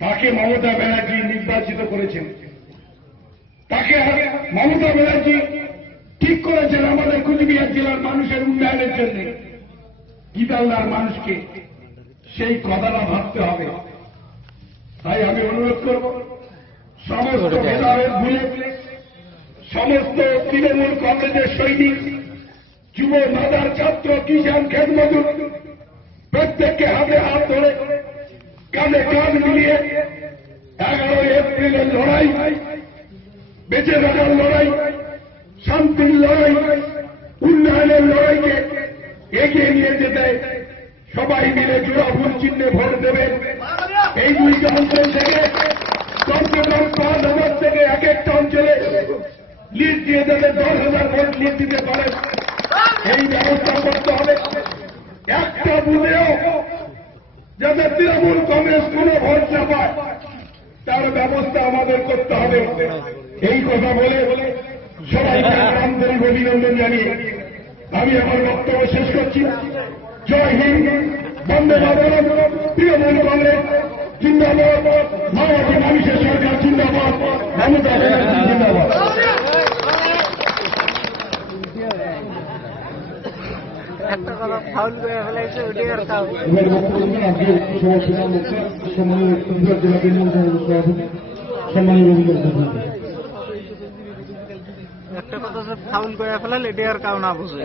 তাকে মমতা ব্যানার্জি নির্বাচিত করেছেন। তাকে মমতা ব্যানার্জি ঠিক করেছেন আমাদের কুচবিহার জেলার মানুষের উন্নয়নের জন্য। গীতালদার মানুষকে সেই কথাটা ভাবতে হবে। তাই আমি অনুরোধ করব, সমস্ত ভেদাভেদ ভুলে সমস্ত তৃণমূল কংগ্রেসের সৈনিক, যুব মাদার ছাত্র, কিষাণ খেত মজুর প্রত্যেককে হাতে হাত ধরে কাঁধে কাঁধ মিলিয়ে এগারোই এপ্রিলের লড়াই, বেঁচে থাকার লড়াই, শান্তির লড়াই, উন্নয়নের লড়াইকে এগিয়ে নিয়ে যেতে সবাই মিলে জোড়া ভুল চিহ্নে ভোট দেবেন এই দুইটা অঞ্চল থেকে কমসে পাঁচ হাজার থেকে এক একটা অঞ্চলে লিড দিয়ে দেবে, দশ হাজার ভোট লিড দিতে পারেন এই ব্যবস্থা করতে হবে। একটা বুধেও যাতে তৃণমূল কংগ্রেস কোনো ভোট না পায়, তার ব্যবস্থা আমাদের করতে হবে। এই কথা বলে সবাইকে আন্তরিক অভিনন্দন জানিয়ে আমি আমার বক্তব্য শেষ করছি। জয় হিন্দ, বন্দে মাতরম, তৃণমূল কংগ্রেস, জিন্দাবাদ। মাওয়াজি মানুষের সরকার, জিন্দাবাদ। মমতা ব্যানার্জি জিন্দাবাদ একটা কথা ফাউল করে ফেলাইছে ওটি আর কাউ একটা কথা ফাউল করে ফেলালে এটি আর কাউ না বুঝে